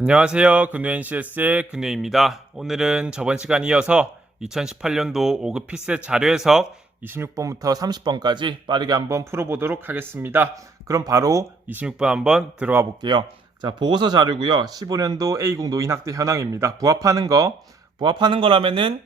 안녕하세요. 근우 NCS의 근우입니다. 오늘은 저번 시간 이어서 2018년도 5급 피셋 자료 해석 26번부터 30번까지 빠르게 한번 풀어보도록 하겠습니다. 그럼 바로 26번 한번 들어가 볼게요. 자, 보고서 자료고요. 15년도 A0 노인학대 현황입니다. 부합하는 거라면은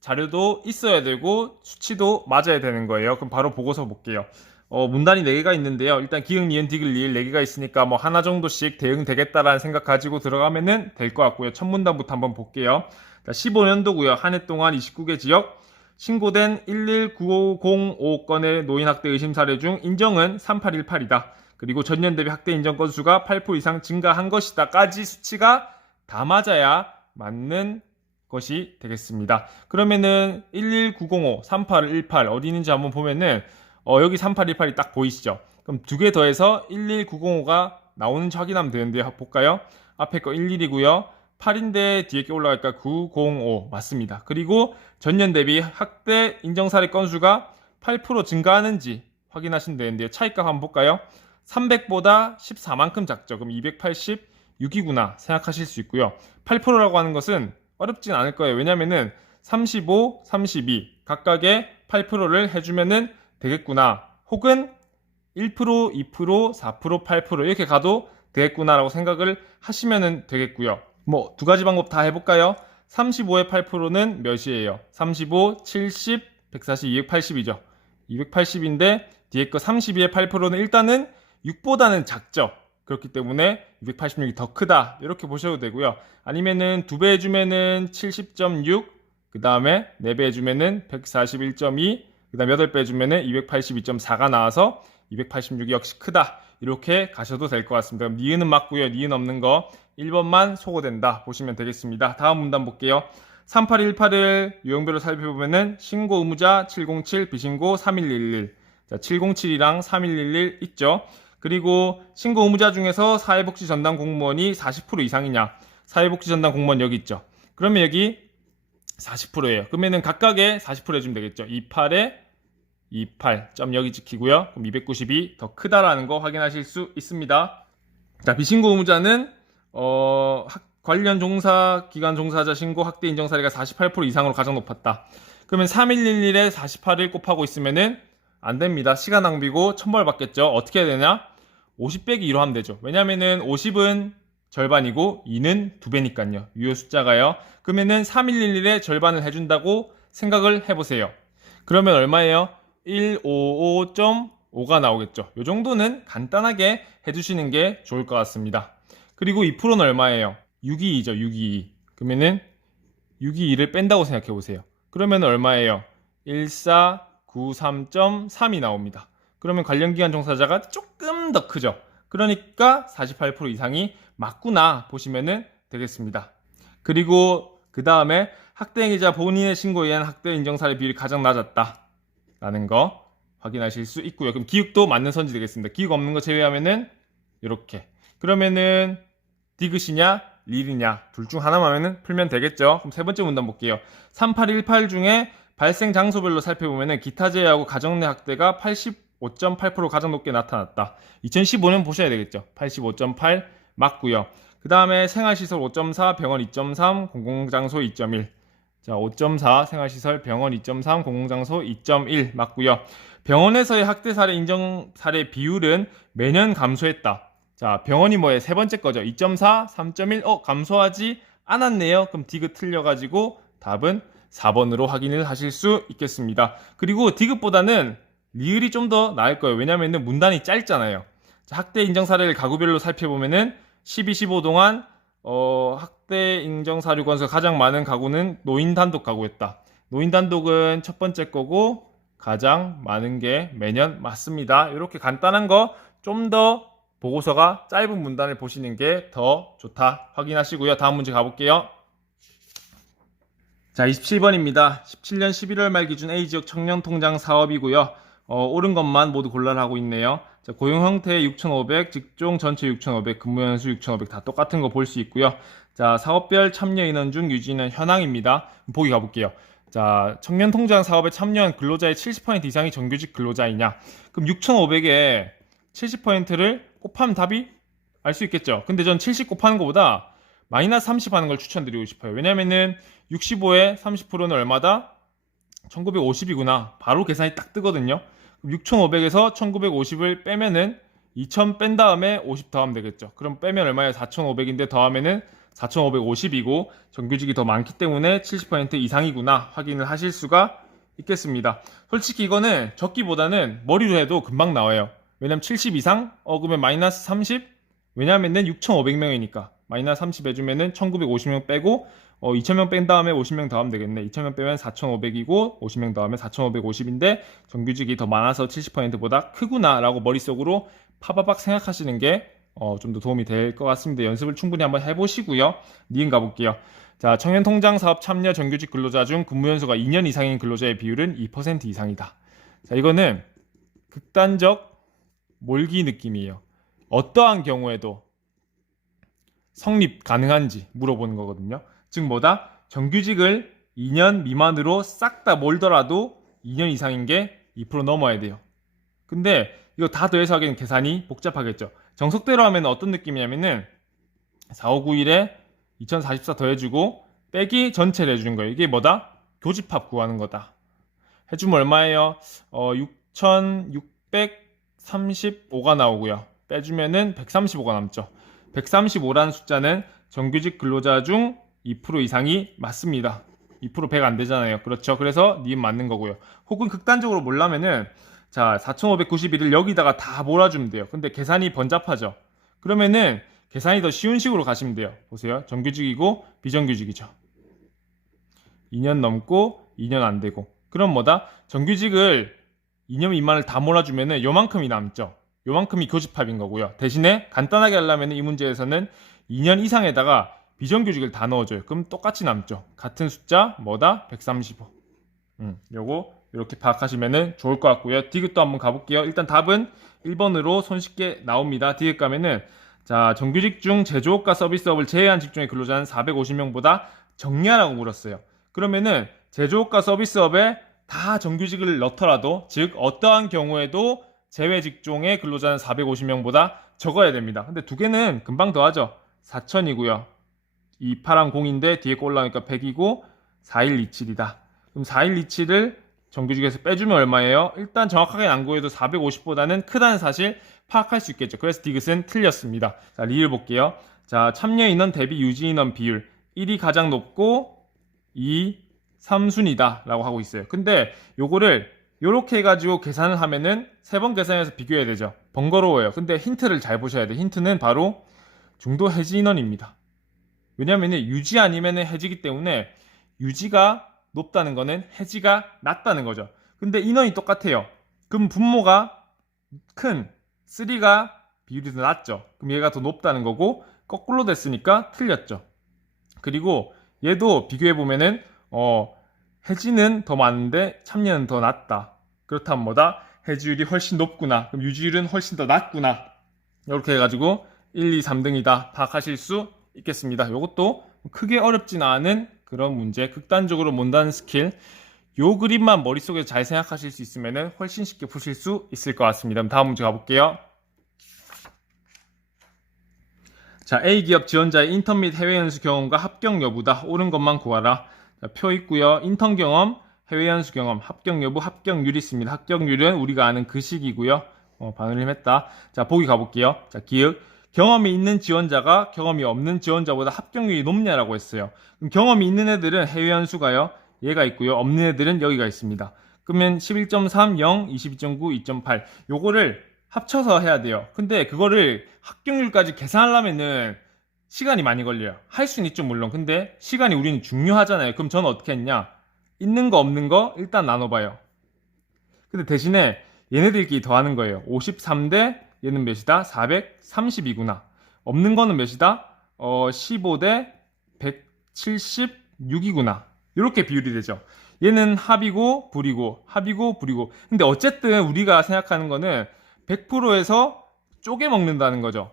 자료도 있어야 되고 수치도 맞아야 되는 거예요. 그럼 바로 보고서 볼게요. 문단이 4개가 있는데요. 일단 기역, 니은, 디귿, 리을 4개가 있으니까 뭐 하나 정도씩 대응되겠다라는 생각 가지고 들어가면은 될 것 같고요. 첫 문단부터 한번 볼게요. 자, 15년도고요. 한 해 동안 29개 지역 신고된 11905건의 노인학대 의심 사례 중 인정은 3818이다. 그리고 전년 대비 학대 인정 건수가 8% 이상 증가한 것이다까지 수치가 다 맞아야 맞는 것이 되겠습니다. 그러면은 11905, 3818 어디 있는지 한번 보면은 여기 3818이 딱 보이시죠? 그럼 두 개 더해서 11905가 나오는지 확인하면 되는데 볼까요? 앞에 거 11이고요. 8인데 뒤에 게 올라갈까? 905 맞습니다. 그리고 전년 대비 학대 인정사례 건수가 8% 증가하는지 확인하시면 되는데요. 차이값 한번 볼까요? 300보다 14만큼 작죠. 그럼 286이구나 생각하실 수 있고요. 8%라고 하는 것은 어렵진 않을 거예요. 왜냐면은 35, 32 각각의 8%를 해주면은 되겠구나. 혹은 1%, 2%, 4%, 8% 이렇게 가도 되겠구나라고 생각을 하시면 되겠고요. 뭐 두 가지 방법 다 해볼까요? 35의 8%는 몇이에요? 35, 70, 140, 280이죠. 280인데 뒤에 거 32의 8%는 일단은 6보다는 작죠. 그렇기 때문에 286이 더 크다. 이렇게 보셔도 되고요. 아니면은 2배 해주면은 70.6, 그 다음에 4배 해주면은 141.2, 그 다음 8배 해주면은 282.4가 나와서 286이 역시 크다. 이렇게 가셔도 될 것 같습니다. 그럼 니은은 맞고요. 니은 없는 거 1번만 소거된다. 보시면 되겠습니다. 다음 문단 볼게요. 3818을 유형별로 살펴보면은 신고 의무자 707, 비신고 3111. 자, 707이랑 3111 있죠. 그리고 신고 의무자 중에서 사회복지 전담 공무원이 40% 이상이냐? 사회복지 전담 공무원 여기 있죠. 그러면 여기 40%예요. 그러면은 각각의 40% 해주면 되겠죠. 28에 28. 점 여기 지키고요. 그럼 292 더 크다라는 거 확인하실 수 있습니다. 자, 비신고 의무자는 관련 종사 기관 종사자 신고 학대 인정 사례가 48% 이상으로 가장 높았다. 그러면 3111에 48을 곱하고 있으면은 안 됩니다. 시간 낭비고 천벌 받겠죠. 어떻게 해야 되냐? 50 빼기 2로 하면 되죠. 왜냐면은 50은 절반이고 2는 2배니까요. 유효 숫자가요. 그러면은 3111의 절반을 해준다고 생각을 해보세요. 그러면 얼마예요? 155.5가 나오겠죠. 이 정도는 간단하게 해주시는 게 좋을 것 같습니다. 그리고 2%는 얼마예요? 622죠. 622. 그러면은 622를 뺀다고 생각해 보세요. 그러면 얼마예요? 1493.3이 나옵니다. 그러면 관련 기관 종사자가 조금 더 크죠. 그러니까 48% 이상이 맞구나 보시면 되겠습니다. 그리고 그 다음에 학대 행위자 본인의 신고에 의한 학대 인정 사례 비율이 가장 낮았다 라는 거 확인하실 수 있고요. 그럼 기육도 맞는 선지 되겠습니다. 기육 없는 거 제외하면은 이렇게. 그러면은 디귿이냐 릴이냐 둘 중 하나만 풀면 되겠죠. 그럼 세 번째 문단 볼게요. 3818 중에 발생 장소별로 살펴보면은 기타 제외하고 가정 내 학대가 85.8% 가장 높게 나타났다. 2015년 보셔야 되겠죠. 85.8 맞고요. 그 다음에 생활시설 5.4, 병원 2.3, 공공장소 2.1. 자, 5.4 생활시설, 병원 2.3, 공공장소 2.1 맞고요. 병원에서의 학대 사례 인정 사례 비율은 매년 감소했다. 자, 병원이 뭐예요? 세 번째 거죠. 2.4, 3.1. 감소하지 않았네요. 그럼 디귿 틀려가지고 답은 4번으로 확인을 하실 수 있겠습니다. 그리고 디귿보다는 리을이 좀 더 나을 거예요. 왜냐면은 문단이 짧잖아요. 자, 학대 인정 사례를 가구별로 살펴보면은 12, 15 동안 학대 인정 사례 건수가 가장 많은 가구는 노인 단독 가구였다. 노인 단독은 첫 번째 거고 가장 많은 게 매년 맞습니다. 이렇게 간단한 거 좀 더 보고서가 짧은 문단을 보시는 게 더 좋다 확인하시고요. 다음 문제 가볼게요. 자, 27번입니다. 17년 11월 말 기준 A지역 청년 통장 사업이고요. 옳은 것만 모두 곤란하고 있네요. 자, 고용 형태 6,500, 직종 전체 6,500, 근무 연수 6,500 다 똑같은 거 볼 수 있고요. 자, 사업별 참여 인원 중 유지 인원 현황입니다. 보기 가볼게요. 자, 청년 통장 사업에 참여한 근로자의 70% 이상이 정규직 근로자이냐? 그럼 6,500에 70%를 곱하면 답이 알 수 있겠죠. 근데 전 70 곱하는 것보다 마이너스 30 하는 걸 추천드리고 싶어요. 왜냐면은 65에 30%는 얼마다? 1950이구나. 바로 계산이 딱 뜨거든요. 6500에서 1950을 빼면은 2000 뺀 다음에 50 더하면 되겠죠. 그럼 빼면 얼마예요? 4500인데 더하면은 4550이고 정규직이 더 많기 때문에 70% 이상이구나 확인을 하실 수가 있겠습니다. 솔직히 이거는 적기보다는 머리로 해도 금방 나와요. 왜냐면 70 이상? 그러면 마이너스 30? 왜냐면은 6500명이니까 마이너스 30 해주면은 1950명 빼고 2000명 뺀 다음에 50명 더하면 되겠네. 2000명 빼면 4500이고 50명 더하면 4550인데 정규직이 더 많아서 70%보다 크구나 라고 머릿속으로 파바박 생각하시는 게 좀 더 도움이 될 것 같습니다. 연습을 충분히 한번 해보시고요. 니은 가볼게요. 자, 청년통장사업 참여 정규직 근로자 중 근무연수가 2년 이상인 근로자의 비율은 2% 이상이다. 자, 이거는 극단적 몰기 느낌이에요. 어떠한 경우에도 성립 가능한지 물어보는 거거든요. 즉 뭐다? 정규직을 2년 미만으로 싹 다 몰더라도 2년 이상인 게 2% 넘어야 돼요. 근데 이거 다 더해서 하기엔 계산이 복잡하겠죠. 정석대로 하면 어떤 느낌이냐면은 4591에 2044 더해주고 빼기 전체를 해주는 거예요. 이게 뭐다? 교집합 구하는 거다. 해주면 얼마예요? 6635가 나오고요. 빼주면은 135가 남죠. 135라는 숫자는 정규직 근로자 중 2% 이상이 맞습니다. 2% 100 안 되잖아요. 그렇죠. 그래서 니은 맞는 거고요. 혹은 극단적으로 몰라면은 자 4591을 여기다가 다 몰아주면 돼요. 근데 계산이 번잡하죠. 그러면은 계산이 더 쉬운 식으로 가시면 돼요. 보세요. 정규직이고 비정규직이죠. 2년 넘고 2년 안 되고. 그럼 뭐다? 정규직을 2년 미만을 다 몰아주면은 요만큼이 남죠. 요만큼이 교집합인 거고요. 대신에 간단하게 하려면 이 문제에서는 2년 이상에다가 비정규직을 다 넣어줘요. 그럼 똑같이 남죠. 같은 숫자 뭐다? 135. 요거 이렇게 파악하시면 좋을 것 같고요. 디귿도 한번 가볼게요. 일단 답은 1번으로 손쉽게 나옵니다. 디귿 가면은 자 정규직 중 제조업과 서비스업을 제외한 직종의 근로자는 450명보다 적냐라고 물었어요. 그러면은 제조업과 서비스업에 다 정규직을 넣더라도 즉 어떠한 경우에도 제외 직종의 근로자는 450명보다 적어야 됩니다. 근데 두 개는 금방 더하죠. 4000이고요. 이 파란 공인데 뒤에 거 올라오니까 100이고 4127이다. 그럼 4127을 정규직에서 빼주면 얼마예요? 일단 정확하게 안 구해도 450보다는 크다는 사실 파악할 수 있겠죠. 그래서 디귿은 틀렸습니다. 자, 리을 볼게요. 자, 참여 인원 대비 유지 인원 비율 1이 가장 높고 2, 3순위다 라고 하고 있어요. 근데 요거를 요렇게 해가지고 계산을 하면은 3번 계산해서 비교해야 되죠. 번거로워요. 근데 힌트를 잘 보셔야 돼요. 힌트는 바로 중도 해지 인원입니다. 왜냐면은 유지 아니면은 해지기 때문에 유지가 높다는 거는 해지가 낮다는 거죠. 근데 인원이 똑같아요. 그럼 분모가 큰 3가 비율이 더 낮죠. 그럼 얘가 더 높다는 거고 거꾸로 됐으니까 틀렸죠. 그리고 얘도 비교해보면은 해지는 더 많은데 참여는 더 낮다. 그렇다면 뭐다? 해지율이 훨씬 높구나. 그럼 유지율은 훨씬 더 낮구나. 이렇게 해가지고 1, 2, 3등이다 파악하실 수 있겠습니다. 이것도 크게 어렵진 않은 그런 문제, 극단적으로 몬다는 스킬. 요 그림만 머릿속에서 잘 생각하실 수 있으면 훨씬 쉽게 푸실 수 있을 것 같습니다. 그럼 다음 문제 가볼게요. 자, A기업 지원자의 인턴 및 해외 연수 경험과 합격 여부다. 옳은 것만 구하라. 자, 표 있고요. 인턴 경험, 해외 연수 경험, 합격 여부, 합격률이 있습니다. 합격률은 우리가 아는 그 식이고요. 반올림했다. 자, 보기 가볼게요. 자, 기억. 경험이 있는 지원자가 경험이 없는 지원자보다 합격률이 높냐라고 했어요. 그럼 경험이 있는 애들은 해외 연수가요. 얘가 있고요. 없는 애들은 여기가 있습니다. 그러면 11.3, 0, 22.9, 2.8 요거를 합쳐서 해야 돼요. 근데 그거를 합격률까지 계산하려면은 시간이 많이 걸려요. 할 수는 있죠 물론. 근데 시간이 우리는 중요하잖아요. 그럼 저는 어떻게 했냐? 있는 거 없는 거 일단 나눠봐요. 근데 대신에 얘네들끼리 더하는 거예요. 53대 얘는 몇이다? 432구나. 없는 거는 몇이다? 15대 176이구나. 이렇게 비율이 되죠. 얘는 합이고 불이고 합이고 불이고. 근데 어쨌든 우리가 생각하는 거는 100%에서 쪼개 먹는다는 거죠.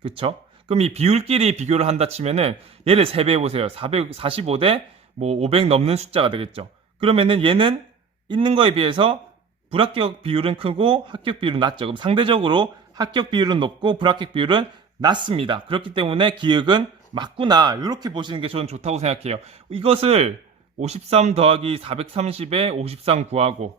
그쵸? 그럼 이 비율끼리 비교를 한다 치면은 얘를 3배 해보세요. 445대 뭐 500 넘는 숫자가 되겠죠. 그러면은 얘는 있는 거에 비해서 불합격 비율은 크고 합격 비율은 낮죠. 그럼 상대적으로 합격 비율은 높고 불합격 비율은 낮습니다. 그렇기 때문에 기억은 맞구나. 이렇게 보시는 게 저는 좋다고 생각해요. 이것을 53 더하기 430에 53 구하고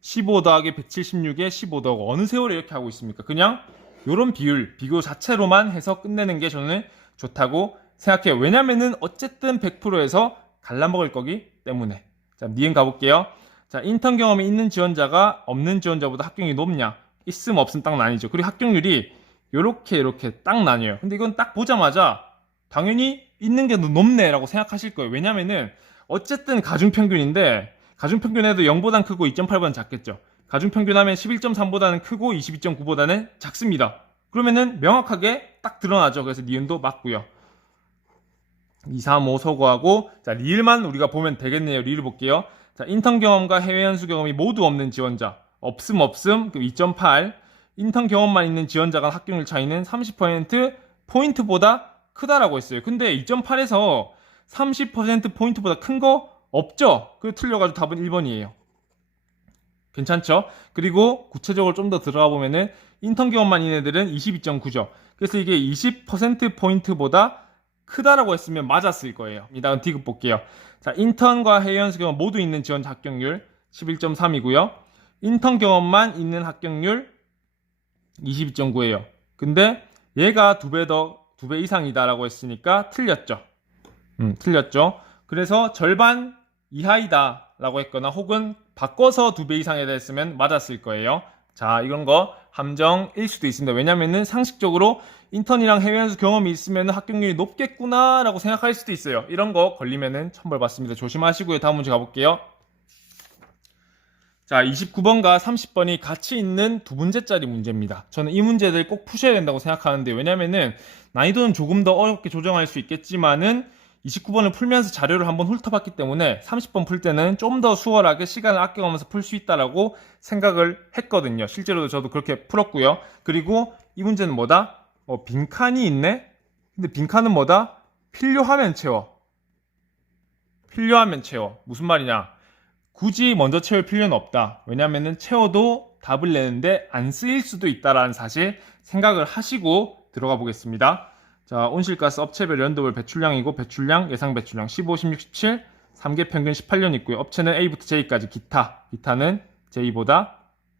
15 더하기 176에 15 더하고 어느 세월에 이렇게 하고 있습니까? 그냥 이런 비교 자체로만 해서 끝내는 게 저는 좋다고 생각해요. 왜냐면은 어쨌든 100%에서 갈라먹을 거기 때문에. 자, 니은 가볼게요. 자, 인턴 경험이 있는 지원자가 없는 지원자보다 합격률이 높냐? 있음 없음 딱 나뉘죠. 그리고 합격률이 이렇게 딱 나뉘어요. 근데 이건 딱 보자마자 당연히 있는 게 높네라고 생각하실 거예요. 왜냐면은 어쨌든 가중평균인데 가중평균에도 0보단 크고 2.8보단 작겠죠. 가중평균하면 11.3보다는 크고 22.9보다는 작습니다. 그러면은 명확하게 딱 드러나죠. 그래서 니은도 맞고요. 2, 3, 5 소거하고 자 리을만 우리가 보면 되겠네요. 리을 볼게요. 자 인턴 경험과 해외 연수 경험이 모두 없는 지원자 없음 그럼 2.8 인턴 경험만 있는 지원자 간 합격률 차이는 30% 포인트보다 크다라고 했어요. 근데 2.8에서 30% 포인트보다 큰 거 없죠? 그래서 틀려가지고 답은 1번이에요. 괜찮죠? 그리고 구체적으로 좀 더 들어가 보면은 인턴 경험만 있는 애들은 22.9죠. 그래서 이게 20% 포인트보다 크다라고 했으면 맞았을 거예요. 다음 디귿 볼게요. 자, 인턴과 해외 연수 경험 모두 있는 지원자 합격률 11.3이고요. 인턴 경험만 있는 합격률 22.9예요. 근데 얘가 2배 이상이다라고 했으니까 틀렸죠. 틀렸죠. 그래서 절반 이하이다라고 했거나 혹은 바꿔서 2배 이상이다 했으면 맞았을 거예요. 자, 이런 거 함정일 수도 있습니다. 왜냐면은 상식적으로 인턴이랑 해외 연수 경험이 있으면 합격률이 높겠구나라고 생각할 수도 있어요. 이런 거 걸리면은 천벌 받습니다. 조심하시고요. 다음 문제 가볼게요. 자, 29번과 30번이 같이 있는 두 문제짜리 문제입니다. 저는 이 문제들 꼭 푸셔야 된다고 생각하는데 왜냐면은 난이도는 조금 더 어렵게 조정할 수 있겠지만은 29번을 풀면서 자료를 한번 훑어봤기 때문에 30번 풀 때는 좀 더 수월하게 시간을 아껴가면서 풀 수 있다라고 생각을 했거든요. 실제로도 저도 그렇게 풀었고요. 그리고 이 문제는 뭐다? 빈칸이 있네? 근데 빈칸은 뭐다? 필요하면 채워. 필요하면 채워. 무슨 말이냐? 굳이 먼저 채울 필요는 없다. 왜냐면은 채워도 답을 내는데 안 쓰일 수도 있다라는 사실 생각을 하시고 들어가 보겠습니다. 자, 온실가스 업체별 연도별 배출량이고 배출량, 예상 배출량 15, 16, 17, 3개 평균 18년 있고요. 업체는 A부터 J까지 기타는 J보다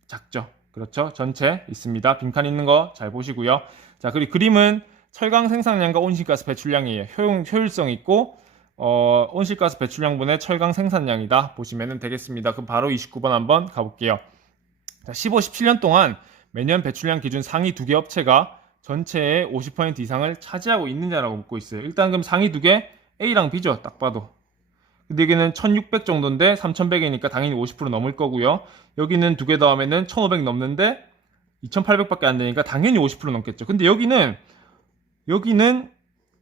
작죠. 그렇죠. 전체 있습니다. 빈칸 있는 거 잘 보시고요. 자, 그리고 그림은 철강 생산량과 온실가스 배출량이에요. 효율성 있고 온실가스 배출량분의 철강 생산량이다 보시면 되겠습니다. 그럼 바로 29번 한번 가볼게요. 자, 15, 17년 동안 매년 배출량 기준 상위 2개 업체가 전체의 50% 이상을 차지하고 있느냐라고 묻고 있어요. 일단 그럼 상위 2개 A랑 B죠. 딱 봐도. 근데 여기는 1600 정도인데 3100이니까 당연히 50% 넘을 거고요. 여기는 2개 더하면은 1500 넘는데 2800밖에 안 되니까 당연히 50% 넘겠죠. 근데 여기는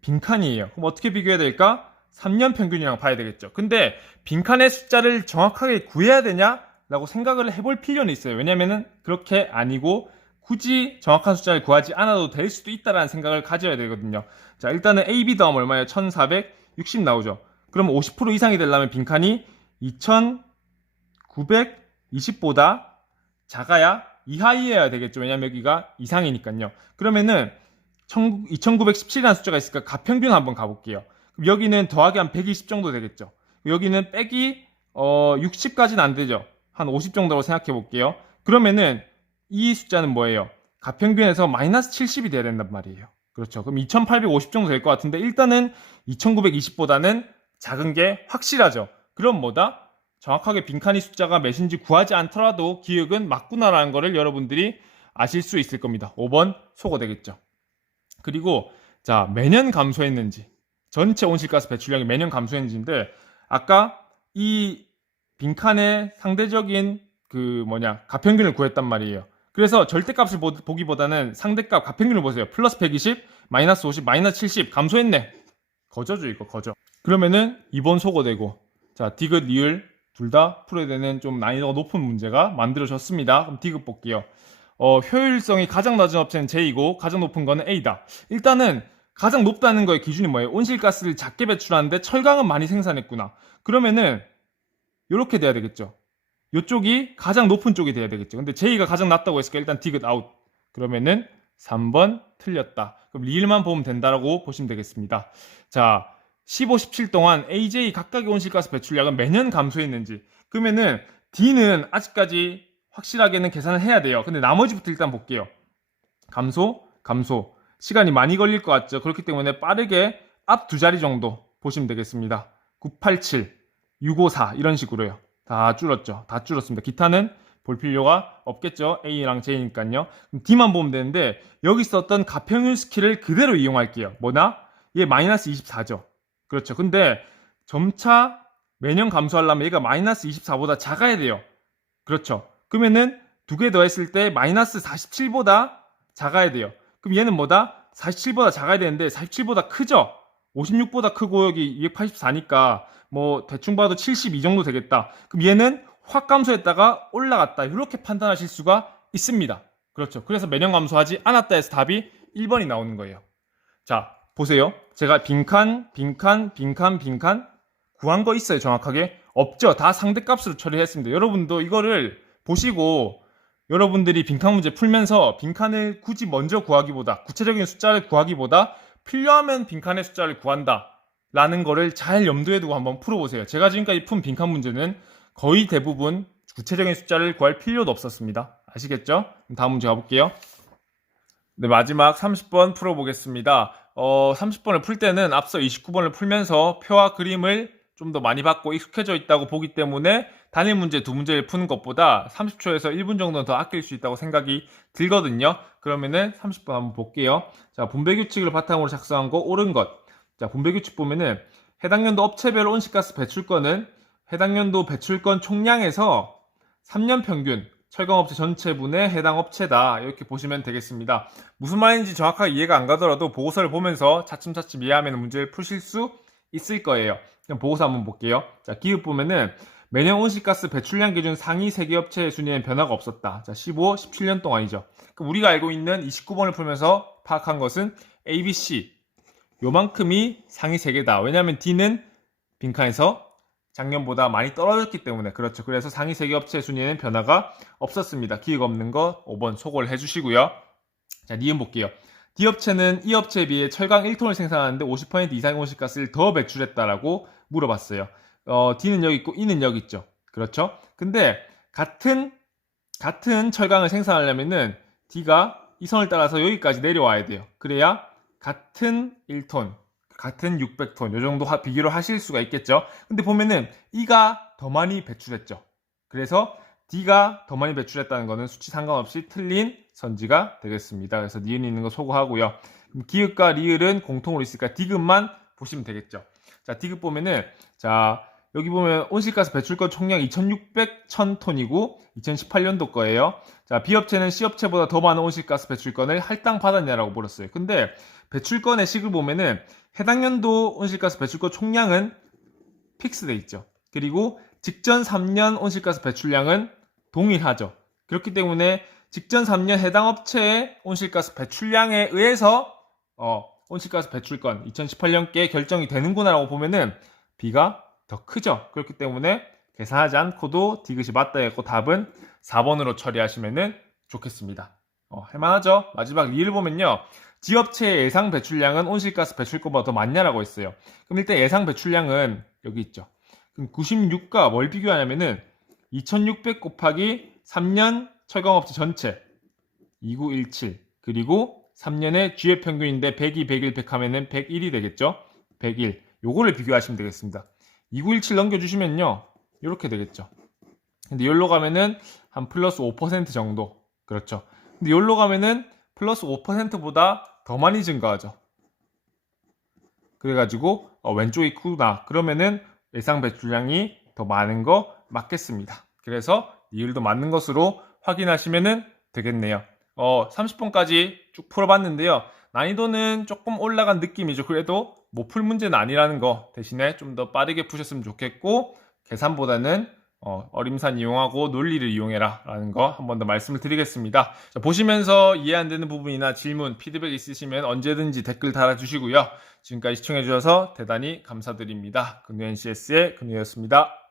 빈칸이에요. 그럼 어떻게 비교해야 될까? 3년 평균이랑 봐야 되겠죠. 근데 빈칸의 숫자를 정확하게 구해야 되냐라고 생각을 해볼 필요는 있어요. 왜냐면은 그렇게 아니고 굳이 정확한 숫자를 구하지 않아도 될 수도 있다라는 생각을 가져야 되거든요. 자, 일단은 A, B 더하면 얼마예요? 1460 나오죠. 그럼 50% 이상이 되려면 빈칸이 2920보다 작아야 이하이어야 되겠죠. 왜냐면 여기가 이상이니까요. 그러면은 2917이라는 숫자가 있으니까 가평균 한번 가볼게요. 그럼 여기는 더하기 한 120 정도 되겠죠. 여기는 빼기 60까지는 안 되죠. 한 50 정도로 생각해 볼게요. 그러면은 이 숫자는 뭐예요? 가평균에서 마이너스 70이 돼야 된단 말이에요. 그렇죠. 그럼 2850 정도 될 것 같은데 일단은 2920보다는 작은 게 확실하죠. 그럼 뭐다? 정확하게 빈칸이 숫자가 몇인지 구하지 않더라도 기억은 맞구나라는 거를 여러분들이 아실 수 있을 겁니다. 5번 소거 되겠죠. 그리고 자, 매년 감소했는지 전체 온실가스 배출량이 매년 감소했는지인데 아까 이 빈칸의 상대적인 가평균을 구했단 말이에요. 그래서 절대값을 보기보다는 상대값 가평균을 보세요. 플러스 120, 마이너스 50, 마이너스 70 감소했네. 거저죠 이거 거저. 그러면은 2번 소거되고 자 디귿 리을 둘 다 풀어야 되는 좀 난이도가 높은 문제가 만들어졌습니다. 그럼 디귿 볼게요. 효율성이 가장 낮은 업체는 J이고 가장 높은 거는 A다. 일단은 가장 높다는 거의 기준이 뭐예요? 온실가스를 작게 배출하는데 철강은 많이 생산했구나. 그러면은 이렇게 돼야 되겠죠. 이쪽이 가장 높은 쪽이 돼야 되겠죠. 근데 J가 가장 낮다고 했으니까 일단 디귿 아웃. 그러면은 3번 틀렸다. 그럼 리을만 보면 된다라고 보시면 되겠습니다. 자, 15, 17 동안 AJ 각각의 온실가스 배출량은 매년 감소했는지. 그러면은 D는 아직까지 확실하게는 계산을 해야 돼요. 근데 나머지부터 일단 볼게요. 감소, 감소. 시간이 많이 걸릴 것 같죠? 그렇기 때문에 빠르게 앞 두 자리 정도 보시면 되겠습니다. 987, 654 이런 식으로요. 다 줄었죠. 다 줄었습니다. 기타는 볼 필요가 없겠죠. A랑 J니까요. D만 보면 되는데 여기 있었던 가평균 스킬을 그대로 이용할게요. 뭐나? 얘 마이너스 24죠. 그렇죠. 근데 점차 매년 감소하려면 얘가 마이너스 24보다 작아야 돼요. 그렇죠. 그러면은 두 개 더했을 때 마이너스 47보다 작아야 돼요. 그럼 얘는 뭐다? 47보다 작아야 되는데 47보다 크죠? 56보다 크고 여기 284니까 뭐 대충 봐도 72 정도 되겠다. 그럼 얘는 확 감소했다가 올라갔다. 이렇게 판단하실 수가 있습니다. 그렇죠. 그래서 매년 감소하지 않았다 해서 답이 1번이 나오는 거예요. 자, 보세요. 제가 빈칸 구한 거 있어요, 정확하게? 없죠. 다 상대값으로 처리했습니다. 여러분도 이거를 보시고 여러분들이 빈칸 문제 풀면서 빈칸을 굳이 먼저 구하기보다 구체적인 숫자를 구하기보다 필요하면 빈칸의 숫자를 구한다 라는 거를 잘 염두에 두고 한번 풀어보세요. 제가 지금까지 푼 빈칸 문제는 거의 대부분 구체적인 숫자를 구할 필요도 없었습니다. 아시겠죠? 다음 문제 가볼게요. 네, 마지막 30번 풀어보겠습니다. 30번을 풀 때는 앞서 29번을 풀면서 표와 그림을 좀 더 많이 받고 익숙해져 있다고 보기 때문에 단일 문제 두 문제를 푸는 것보다 30초에서 1분 정도는 더 아낄 수 있다고 생각이 들거든요. 그러면은 30번 한번 볼게요. 자, 분배 규칙을 바탕으로 작성한 거 옳은 것. 자, 분배 규칙 보면은 해당 연도 업체별 온실가스 배출권은 해당 연도 배출권 총량에서 3년 평균 철강업체 전체분의 해당 업체다. 이렇게 보시면 되겠습니다. 무슨 말인지 정확하게 이해가 안 가더라도 보고서를 보면서 차츰차츰 이해하면 문제를 푸실 수 있을 거예요. 그럼 보고서 한번 볼게요. 자, 기읍 보면은 매년 온실가스 배출량 기준 상위 3개 업체의 순위에는 변화가 없었다. 자, 15, 17년 동안이죠. 그럼 우리가 알고 있는 29번을 풀면서 파악한 것은 A, B, C 요만큼이 상위 3개다. 왜냐하면 D는 빈칸에서 작년보다 많이 떨어졌기 때문에 그렇죠. 그래서 상위 3개 업체 순위에는 변화가 없었습니다. 기억 없는 거 5번 소거를 해주시고요. 자, 니은 볼게요. D 업체는 이 업체에 비해 철강 1톤을 생산하는데 50% 이상의 온실가스를 더 배출했다라고 물어봤어요. D는 여기 있고 E는 여기 있죠. 그렇죠? 근데 같은 철강을 생산하려면은 D가 이 선을 따라서 여기까지 내려와야 돼요. 그래야 같은 1톤, 같은 600톤 요 정도 비교를 하실 수가 있겠죠. 근데 보면은 E가 더 많이 배출했죠. 그래서 D가 더 많이 배출했다는 거는 수치 상관없이 틀린 선지가 되겠습니다. 그래서 니은이 있는 거 소거하고요. 기읍과 리을은 공통으로 있으니까 디귿만 보시면 되겠죠. 자, 디귿 보면은 자, 여기 보면 온실가스 배출권 총량 2,600 1000톤이고 2018년도 거예요. 자, B업체는 C업체보다 더 많은 온실가스 배출권을 할당받았냐라고 물었어요. 근데 배출권의 식을 보면은 해당 연도 온실가스 배출권 총량은 픽스돼 있죠. 그리고 직전 3년 온실가스 배출량은 동일하죠. 그렇기 때문에 직전 3년 해당 업체의 온실가스 배출량에 의해서 온실가스 배출권 2018년께 결정이 되는구나라고 보면은 B가 더 크죠. 그렇기 때문에 계산하지 않고도 디귿이 맞다 했고 답은 4번으로 처리하시면 좋겠습니다. 할만하죠? 마지막 리를 보면요. 지업체의 예상 배출량은 온실가스 배출권보다 더 많냐라고 했어요. 그럼 일단 예상 배출량은 여기 있죠. 그럼 96과 뭘 비교하냐면은 2600 곱하기 3년 철강업체 전체 2917 그리고 3년의 GF 평균인데 102, 101, 100 하면은 101이 되겠죠. 101 요거를 비교하시면 되겠습니다. 2917 넘겨주시면요 이렇게 되겠죠. 근데 여기로 가면은 한 플러스 5% 정도 그렇죠. 근데 여기로 가면은 플러스 5%보다 더 많이 증가하죠. 그래가지고 왼쪽이 크구나 그러면은 예상 배출량이 더 많은 거 맞겠습니다. 그래서 이율도 맞는 것으로 확인하시면 되겠네요. 30번까지 쭉 풀어봤는데요. 난이도는 조금 올라간 느낌이죠. 그래도 못 풀 문제는 아니라는 거 대신에 좀 더 빠르게 푸셨으면 좋겠고 계산보다는 어림산 이용하고 논리를 이용해라 라는 거 한 번 더 말씀을 드리겠습니다. 자, 보시면서 이해 안 되는 부분이나 질문, 피드백 있으시면 언제든지 댓글 달아주시고요. 지금까지 시청해주셔서 대단히 감사드립니다. 근우NCS의 근우였습니다.